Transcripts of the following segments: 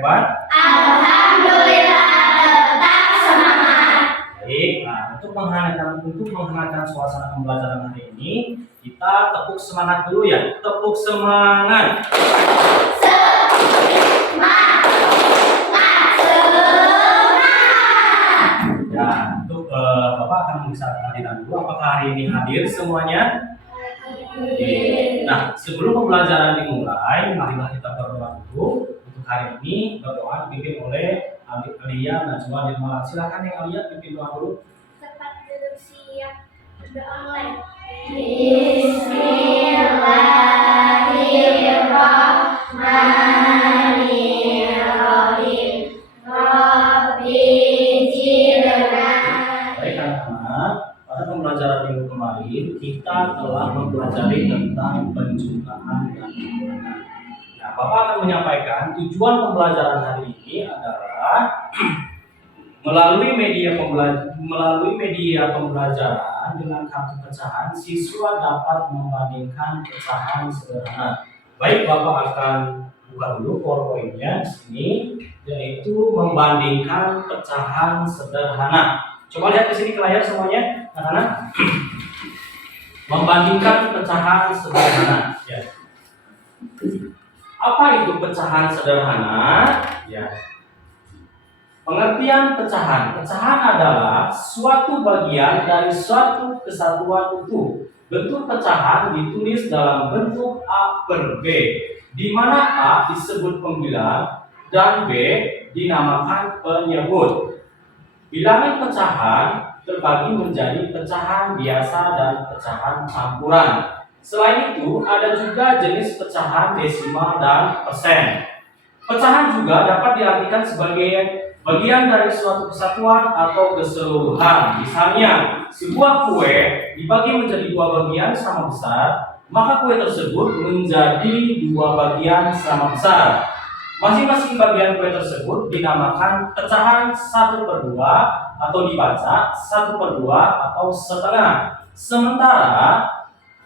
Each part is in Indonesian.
hebat? Alhamdulillah, tetap semangat. Baik, nah untuk menghangatkan suasana pembelajaran hari ini, kita tepuk semangat dulu ya. Tepuk semangat. Ya, untuk Bapak akan memeriksa kehadiran dulu. Apakah hari ini hadir semuanya? Nah, sebelum pembelajaran dimulai, marilah kita berdoa dulu. Untuk hari ini berdoa dipimpin oleh Alia Najwa Nirmala. Silakan yang Alia pimpin doa dulu. Cepat duduk siap berdoa mulai. Bismillahirrahmanirrahim. Rabbi jilna. Baik anak-anak, pada pembelajaran minggu kemarin kita telah mempelajari tentang penjutaan dan pemenangan. Nah, Bapak akan menyampaikan tujuan pembelajaran hari ini adalah melalui media pembelajaran dengan kartu pecahan, siswa dapat membandingkan pecahan sederhana. Baik, Bapak akan buka dulu PowerPoint-nya di sini, yaitu membandingkan pecahan sederhana. Coba lihat ke sini ke layar semuanya, anak-anak. Membandingkan pecahan sederhana. Ya. Apa itu pecahan sederhana? Ya. Pengertian pecahan. Pecahan adalah suatu bagian dari suatu kesatuan utuh. Bentuk pecahan ditulis dalam bentuk A per B, di mana A disebut pembilang dan B dinamakan penyebut. Bilangan pecahan terbagi menjadi pecahan biasa dan pecahan campuran. Selain itu, ada juga jenis pecahan desimal dan persen. Pecahan juga dapat diartikan sebagai bagian dari suatu kesatuan atau keseluruhan. Misalnya, sebuah kue dibagi menjadi dua bagian sama besar, maka kue tersebut menjadi dua bagian sama besar. Masing-masing bagian kue tersebut dinamakan pecahan 1/2 atau dibaca 1/2 atau setengah. Sementara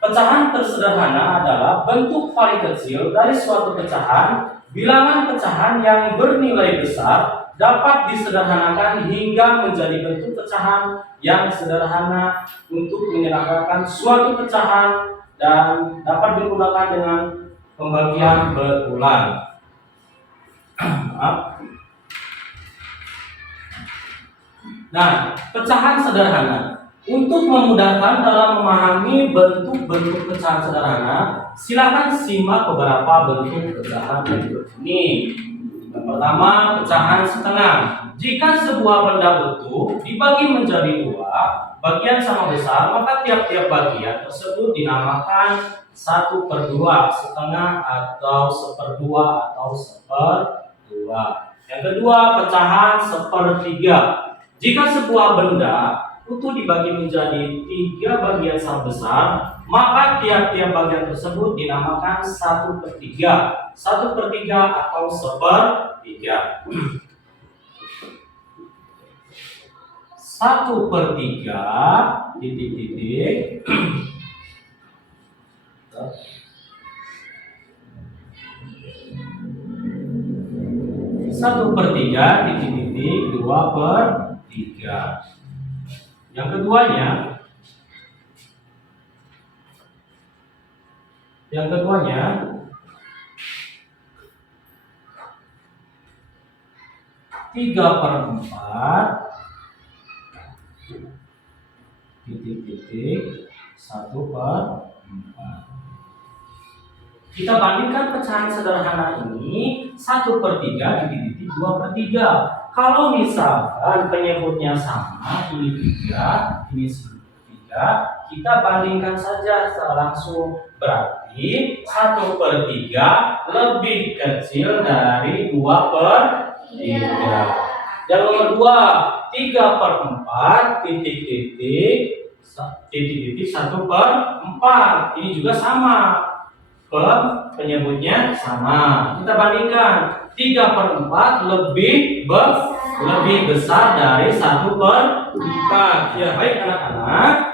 pecahan tersederhana adalah bentuk paling kecil dari suatu pecahan. Bilangan pecahan yang bernilai besar dapat disederhanakan hingga menjadi bentuk pecahan yang sederhana untuk menyederhanakan suatu pecahan dan dapat digunakan dengan pembagian berulang. Nah, pecahan sederhana. Untuk memudahkan dalam memahami bentuk-bentuk pecahan sederhana, silakan simak beberapa bentuk pecahan berikut ini. Yang pertama, pecahan setengah. Jika sebuah benda utuh dibagi menjadi dua bagian sama besar, maka tiap-tiap bagian tersebut dinamakan 1/2, setengah atau 1/2 atau 1/2. Yang kedua, pecahan 1/3. Jika sebuah benda utuh dibagi menjadi 3 bagian sama besar, maka tiap-tiap bagian tersebut dinamakan 1/3. 1/3 atau 1/3. 1/3 titik-titik 1/3 titik-titik 2/3. Yang keduanya Yang keduanya 3/4 titik-titik 1/4. Kita bandingkan pecahan sederhana ini 1/3 titik-titik 2/3. Kalau misalkan penyebutnya sama, ini 3, ini 3, kita bandingkan saja secara langsung. Berarti 1/3 lebih kecil dari 2/3. Yang kedua, 3/4 titik-titik 1/4. Ini juga sama. Penyebutnya sama. Kita bandingkan 3/4 lebih besar dari 1/4. Ya, baik anak-anak.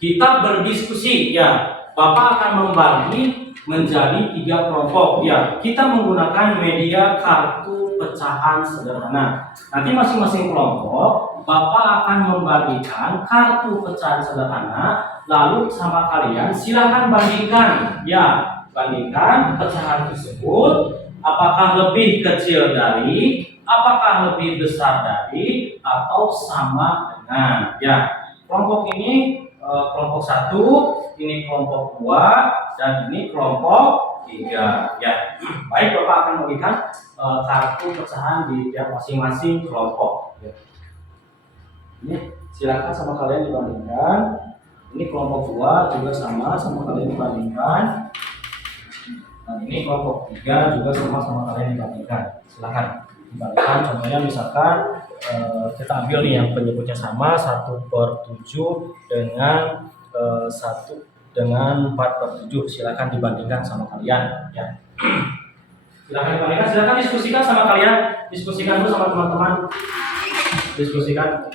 Kita berdiskusi ya. Bapak akan membagi menjadi 3 kelompok. Ya, kita menggunakan media kartu pecahan sederhana. Nanti masing-masing kelompok Bapak akan membagikan kartu pecahan sederhana, lalu sama kalian silahkan bandingkan. Ya, bandingkan pecahan tersebut apakah lebih kecil dari, apakah lebih besar dari, atau sama dengan. Ya, kelompok ini kelompok 1, ini kelompok 2, dan ini kelompok 3. Ya, baik, Bapak akan memberikan kartu pecahan di tiap masing-masing kelompok. Ya. Ini silakan sama kalian dibandingkan. Ini kelompok 2 juga sama kalian dibandingkan. Dan ini kelompok 3 juga sama kalian dibandingkan. Silakan dibandingkan. Contohnya misalkan kita ambil nih yang penyebutnya sama, 1/7 dengan 1 dengan 4/7. Silakan dibandingkan sama kalian. Ya. Silakan dibandingkan. Silakan diskusikan sama kalian. Diskusikan dulu sama teman-teman. Diskusikan.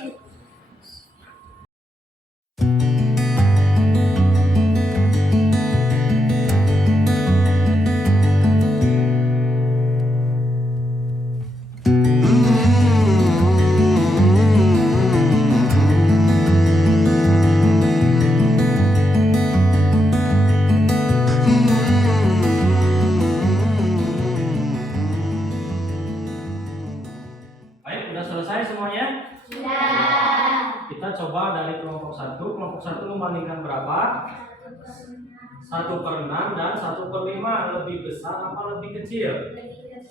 Baik, sudah selesai semuanya? Sudah. Kita coba dari kelompok 1. Kelompok 1 membandingkan berapa? 1/6 dan 1/5. Lebih besar apa lebih kecil?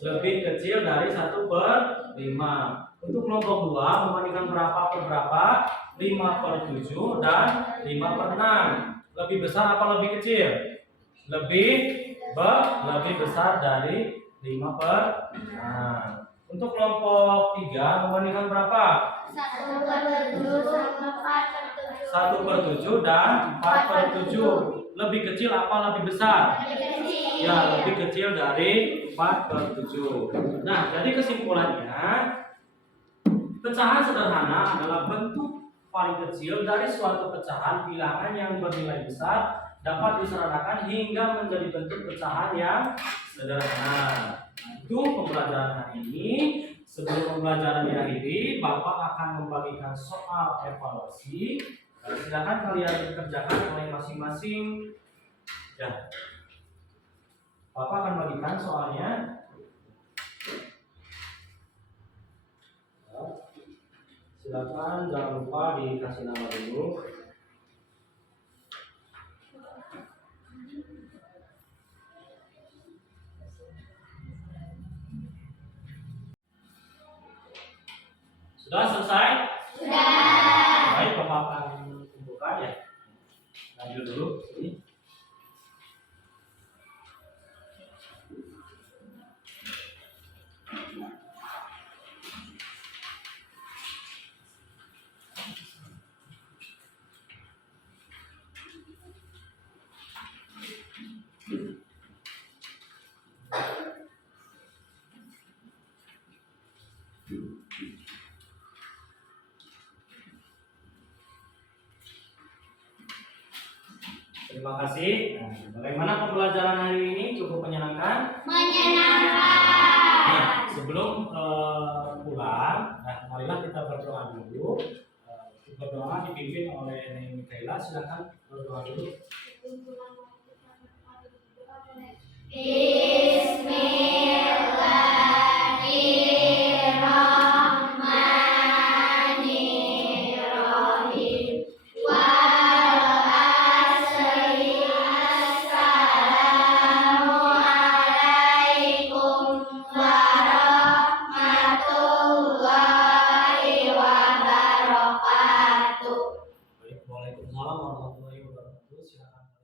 Lebih kecil dari 1/5. Untuk kelompok 2 membandingkan berapa per berapa? 5/7 dan 5/6. Lebih besar apa lebih kecil? Lebih besar dari 5/6. Untuk kelompok 3 membandingkan berapa? 1/7 sama 4/7. 1/7 dan 4/7. Lebih kecil apa lebih besar? Lebih kecil. Ya, lebih kecil dari 4/7. Nah, jadi kesimpulannya, pecahan sederhana adalah bentuk paling kecil dari suatu pecahan bilangan yang bernilai besar dapat diseratakan hingga menjadi bentuk pecahan yang sederhana. Itu pembelajaran hari ini. Sebelum pembelajaran diakhiri, Bapak akan membagikan soal evaluasi. Silakan kalian kerjakan oleh masing-masing. Ya, Bapak akan bagikan soalnya. Silakan jangan lupa dikasih nama dulu. Sudah selesai? Sudah. Baik, Bapak akan kumpulkan ya. Lanjut dulu. Sini. Terima kasih. Nah, bagaimana pembelajaran hari ini? Cukup menyenangkan? Menyenangkan. Nah, sebelum pulang, marilah kita berdoa dulu. Berdoa dipimpin oleh Neng Mikaela. Silakan berdoa dulu. Bismillahirrahmanirrahim. Wal asri. Assalamualaikum warahmatullahi wabarakatuh. Waalaikumsalam warahmatullahi wabarakatuh. Silakan.